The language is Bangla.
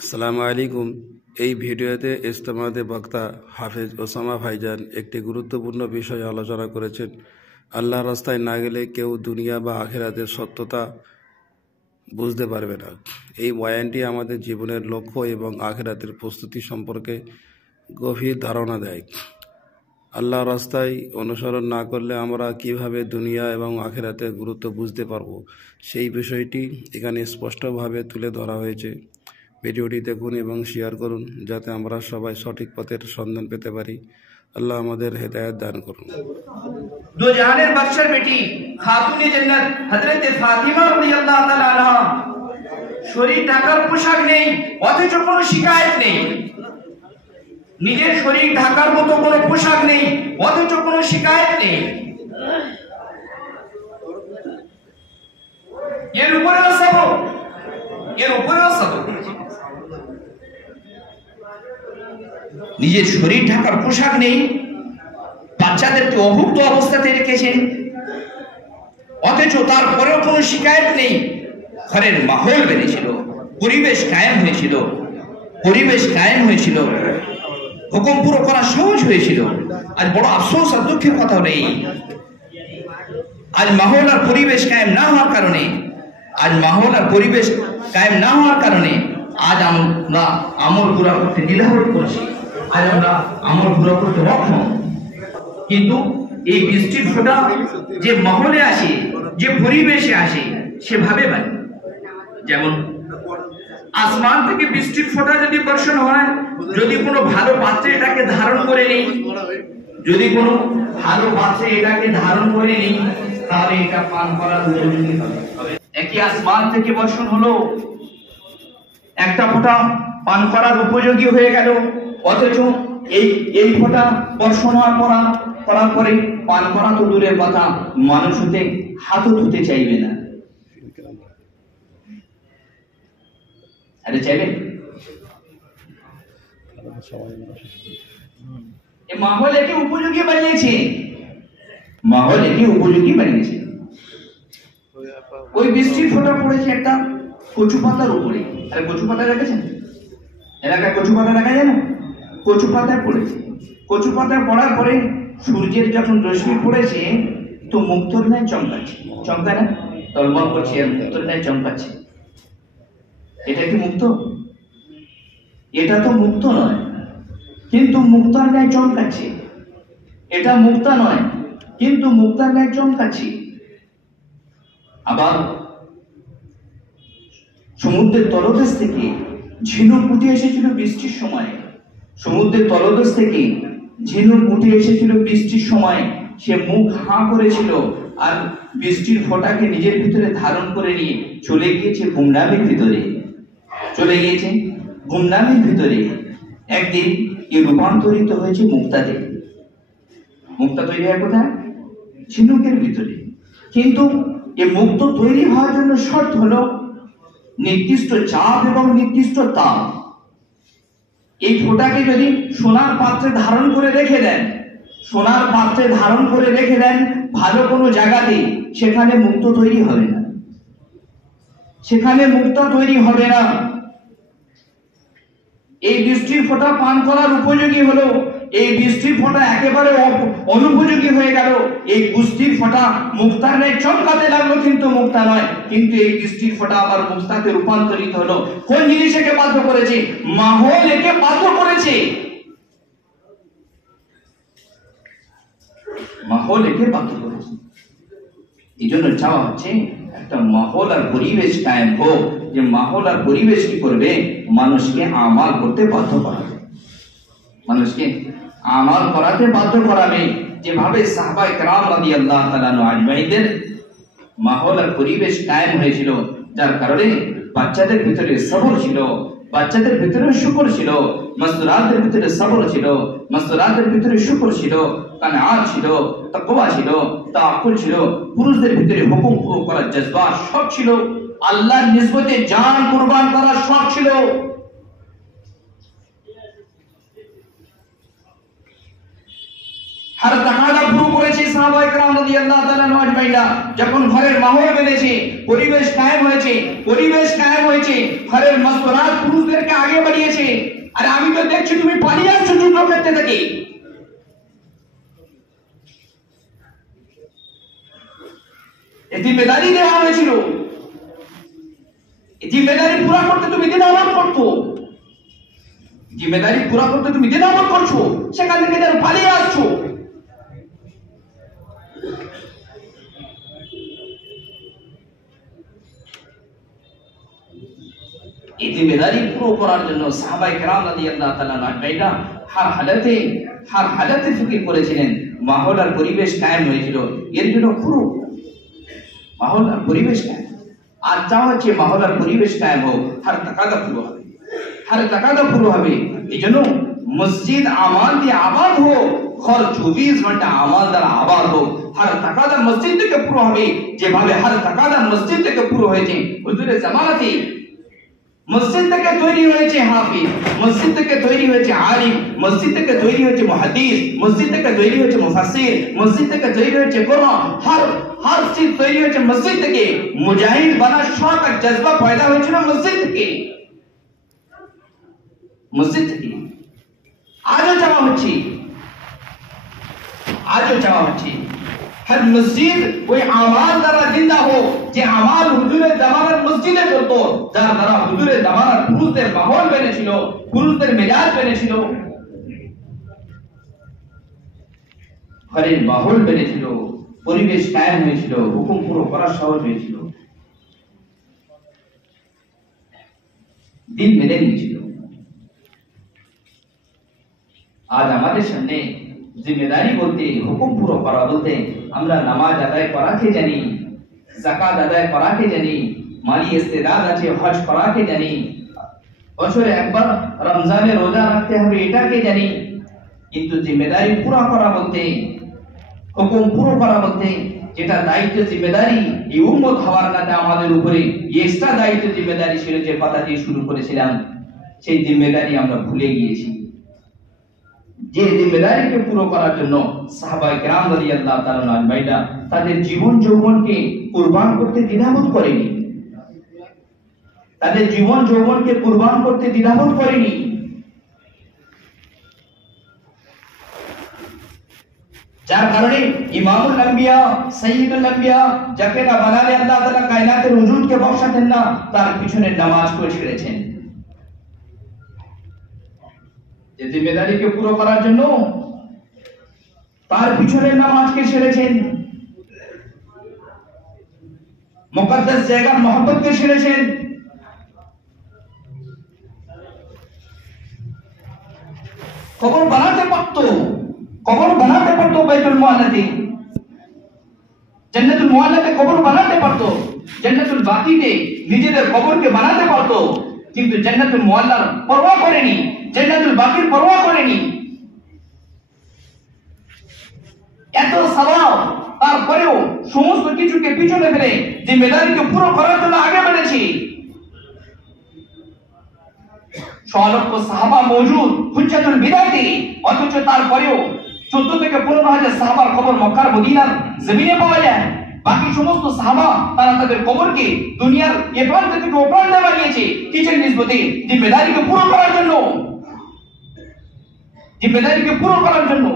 আসসালামু আলাইকুম। এই ভিডিওতে ইজতেমাতে বক্তা হাফেজ ওসামা ভাইজান একটি গুরুত্বপূর্ণ বিষয় আলোচনা করেছেন। আল্লাহর রাস্তায় না গেলে কেউ দুনিয়া বা আখিরাতের সত্যতা বুঝতে পারবে না। এই বয়ানটি আমাদের জীবনের লক্ষ্য এবং আখিরাতের প্রস্তুতি সম্পর্কে গভীর ধারণা দেয়। আল্লাহর রাস্তায় অনুসরণ না করলে আমরা কিভাবে দুনিয়া এবং আখিরাতের গুরুত্ব বুঝতে পারব, সেই বিষয়টি এখানে স্পষ্টভাবে তুলে ধরা হয়েছে। ভিডিওটি দেখুন এবং শেয়ার করুন যাতে আমরা সবাই সঠিক পথের সন্ধান পেতে পারি। আল্লাহ আমাদের হেদায়েত দান করুন। দো জাহানের বাদশার বেটি খাতুনে জান্নাত হযরত ফাতিমা রাদিয়াল্লাহু তাআলা আনহা শরীর ঢাকার পোশাক নেই, অথচ কোনো শিকায়েত নেই। নিজের শরীর ঢাকার মতো কোনো পোশাক নেই, অথচ কোনো শিকায়েত নেই। এর উপরেও সবর। নিজের শরীর ঢাকার পোশাক নেই, বাচ্চাদেরকে অভুক্ত অবস্থাতে রেখেছেন, অথচ তারপরেও কোনো শিকায়েত নেই। ঘরের মাহৌল বেড়েছিল, পরিবেশ কায়েম হয়েছিল, হুকুম পুরো করা সহজ হয়েছিল। আজ বড় আফসোস আর দুঃখের কথা নেই, আজ মাহৌল আর পরিবেশ কায়েম না হওয়ার কারণে আজ আমরা আমল পুরা করতে দ্বিধাবোধ করছি, আজ আমরা আমল পুরা করতে অক্ষম। কিন্তু এই বৃষ্টির ফোঁটা যে মাহলে আসে, যে পরিবেশে আসে, সেভাবে হয়। যেমন আসমান থেকে বৃষ্টির ফোঁটা যদি বর্ষণ হয়, যদি কোনো ভালো পাত্রে এটাকে ধারণ করে নেই, তাহলে এটা পান করার উপযোগী হবে। একই আসমান থেকে বর্ষণ হলো, একটা ফোঁটা পান করার উপযোগী হয়ে গেল, অথচ এই ফোঁটা বর্ষণ করার পরে পান করা তো দূরের কথা, মানুষ হতে হাতও ধুতে চাইবে না। চাইবে মাহৌল একে উপযোগী বানিয়েছে। ওই বৃষ্টির ফোঁটা পড়েছে একটা কচু পাতার উপরে। আরে কচু পাতা রেখেছেন? এলাকায় কচু পাতা দেখা যায় না? কচু পাতায় পড়েছে। কচু পাতায় পড়ার পরে সূর্যের যখন রশ্মি পড়েছে, তো মুক্তোর ন্যায় চমকায় না? তলমল করছে, মুক্তোর ন্যায় চমকাচ্ছে। এটা কি মুক্ত? এটা তো মুক্ত নয়, কিন্তু মুক্তার ন্যায় চমকাচ্ছে। এটা মুক্তা নয়, কিন্তু মুক্তার ন্যায় চমকাচ্ছে। আবার সমুদ্রের তলদেশ থেকে ঝিনুক উঠে এসেছিল বৃষ্টির সময়। সে মুখ হাঁ করেছিল, আর বৃষ্টির ফোঁটাকে নিজের ভিতরে ধারণ করে নিয়ে চলে গিয়েছে গুমনামির ভিতরে। একদিন এ রূপান্তরিত হয়েছে মুক্তাতে। মুক্তা তৈরি হয় কোথায়? ঝিনুকের ভিতরে। কিন্তু এ মুক্ত তৈরি হওয়ার জন্য শর্ত হলো নির্দিষ্ট চাপ এবং নির্দিষ্ট তাপ। এই ফোঁটাকে যদি সোনার পাত্রে ধারণ করে রেখে দেন ভালো কোনো জায়গাতে, সেখানে মুক্ত তৈরি হবে না। এই বৃষ্টির ফোঁটা পান করার উপযোগী হলো, এই বৃষ্টির ফোঁটা একেবারে অনুপযোগী হয়ে গেল। এই বৃষ্টির ফোঁটা মুক্তার ন্যায় চমকাতে লাগলো, কিন্তু মুক্তা নয়। কিন্তু এই বৃষ্টির ফোঁটা আবার মুক্তাতে রূপান্তরিত হলো। কোন জিনিস একে বাধ্য করেছে? মাহৌল একে বাধ্য করেছে। এই জন্য চাওয়া হচ্ছে একটা মাহৌল আর পরিবেশ কায়েম হোক, যে মাহৌল আর পরিবেশ কি করবে? মানুষকে আমাল করতে বাধ্য করাবে। যেভাবে সাহাবায়ে কেরাম রাদিয়াল্লাহু তাআলা আজমাইনদের মাহৌল আর পরিবেশ কায়েম হয়েছিল, যার কারণে বাচ্চাদের ভিতরে সবর ছিল, বাচ্চাদের ভিতরে শুকর ছিল, মাসুরাতের ভিতরে সবর ছিল, মাসুরাতের ভিতরে শুকর ছিল, কানাআত ছিল, তাকওয়া ছিল, তাআক্কুল ছিল, পুরুষদের ভিতরে হুকুম পুরো করার জজবা সব ছিল, আল্লাহর নিসবতে জান কুরবান করার শখ ছিল। हर तकादा পুরো করেছে সাহাবায়ে কেরাম রাদিয়াল্লাহু তাআলা আজমাইনা। যখন ঘরের মাহৌল বেড়েছে, পরিবেশ কায়েম হয়েছে, ঘরের মাসওয়ারাত পুরুষদেরকে আগে দেখছি তুমি পালিয়ে আসছো যুদ্ধক্ষেত্রে থেকে। जिम्मेदारी দেওয়া হয়েছিল, जिम्मेदारी पूरा করতে তুমি দিনামত করতো, जिम्मेदारी पूरा করতে তুমি দিনামত করছো, সেখান থেকে যেন পালিয়ে আসছো। এই जिम्मेदारी পুরো করার জন্য সাহাবায়ে কেরাম রাদিয়াল্লাহু তাআলা আনহুরা হার হালাতে ফিকির করেছিলেন। মাহৌল আর পরিবেশ কায়েম হয়েছিল, এর জন্য পুরো माहौल और परिवेश कायम। आज चाहो যে माहौल और परिवेश कायम हो, हर तकादा पूरा হবে, हर तकादा पूरा হবে। এজন্য মসজিদ আমাল দিয়ে আবাদ हो, हर 24 ঘন্টা আমাল দ্বারা আবাদ हो। हर तकादा মসজিদ থেকে পুরো হবে, যেভাবে हर तकादा মসজিদ থেকে পুরো হয়েছে। হুজুরের জামানাতে মসজিদ থেকে তৈরি হয়েছে হাফিজ, মসজিদ থেকে তৈরি হয়েছে আলিম, মসজিদ থেকে তৈরি হয়েছে মুহাদ্দিস, মসজিদ থেকে তৈরি হয়েছে মুফাসসির, মসজিদ থেকে তৈরি হয়েছে কোরআন। हर चीज তৈরি হয়েছে মসজিদ থেকে। মুজাহিদ বানার শখ আর জজবা পয়দা হয়েছিল মসজিদ থেকে, মসজিদ থেকে। আজও চাওয়া হচ্ছে, আজও চাওয়া হচ্ছে हर मस्जिद ওই আমাল দ্বারা জিন্দা হোক, যে আমাল হুজুরের জামানার মসজিদে চলতো, যার দ্বারা হুজুরের জামানার পুরুষদের মাহৌল বেনেছিল, পুরুষদের মেজাজ বেনেছিল, ঘরের মাহৌল বেনেছিল, পরিবেশ কায়েম হয়েছিল, হুকুম পুরো করা সহজ হয়েছিল, দিন মেনে নিয়েছিল। আজ আমাদের সামনে जिम्मेदारी বলতে, হুকুম পুরো করা বলতে আমরা নামাজ আদায় করাকে জানি, যাকাত আদায় করাকে জানি, মালি ইস্তেদাদ আছে হজ করাকে জানি, বছরে একবার রমজানে রোজা রাখতে হবে এটাকে জানি। কিন্তু जिम्मेदारी পুরো করা বলতে, হুকুম পুরো করা বলতে, যেটা দায়িত্ব जिम्मेदारी এই উম্মত হওয়ার নাতে আমাদের উপরে এক্সট্রা দায়িত্ব जिम्मेदारी ছিল, যে কথা দিয়ে শুরু করেছিলাম, সেই जिम्मेदारी আমরা ভুলে গিয়েছি। যে जिम्मेदारीকে পুরো করার জন্য সাহাবায়ে কেরাম রাদিয়াল্লাহু তাআলা আনহুরা তাদের জীবন যৌবনকে কুরবান করতে দ্বিধাবোধ করেনি, তাদের জীবন যৌবনকে কুরবান করতে দ্বিধাবোধ করেনি। যার কারণে ইমামুল আম্বিয়া, সাইয়্যিদুল আম্বিয়া, যাকে না বানালে আল্লাহ তাআলা কায়নাতের ওজুদকে বখশাতেন না, তার পিছনে নামাজ পড়ে ছেড়েছেন। যে जिम्मेदारीকে পুরো করার জন্য তার পিছনে নামাজকে ছেড়েছেন, মুকদ্দাস জায়গার মহব্বতকে ছেড়েছেন। কবর বানাতে পারতো, কবর বানাতে পারতো বাইতুল মুআল্লাতে, জান্নাতুল মুআল্লাতে কবর বানাতে পারতো, জান্নাতুল বাকিতে নিজেদের কবরকে বানাতে পারতো, কিন্তু জান্নাতুল মুআল্লার পরোয়া করেনি, জান্নাতুল বাকির পরোয়া করেনি। এত সওয়াব তারপরেও সমস্ত কিছুকে পিছনে ফেলে जिम्मेदारीকে পুরো করার জন্য আগে বেড়েছি। সলক্ষ সাহাবা মওজুদ হুজ্জাতুল বিদাতি, অথচ তারপরেও 14 থেকে 15,000 সাহাবার কবর মক্কার মদিনার জমিনে পাওয়া যায়। বাকি সমস্ত সাহাবা তারা তাদের কবরকে দুনিয়ার এ প্রান্ত থেকে ও প্রান্তে বানিয়েছে, কিসের নিসবতে? जिम्मेदारीকে পুরো করার জন্য, जिम्मेदारीকে পুরো করার জন্য।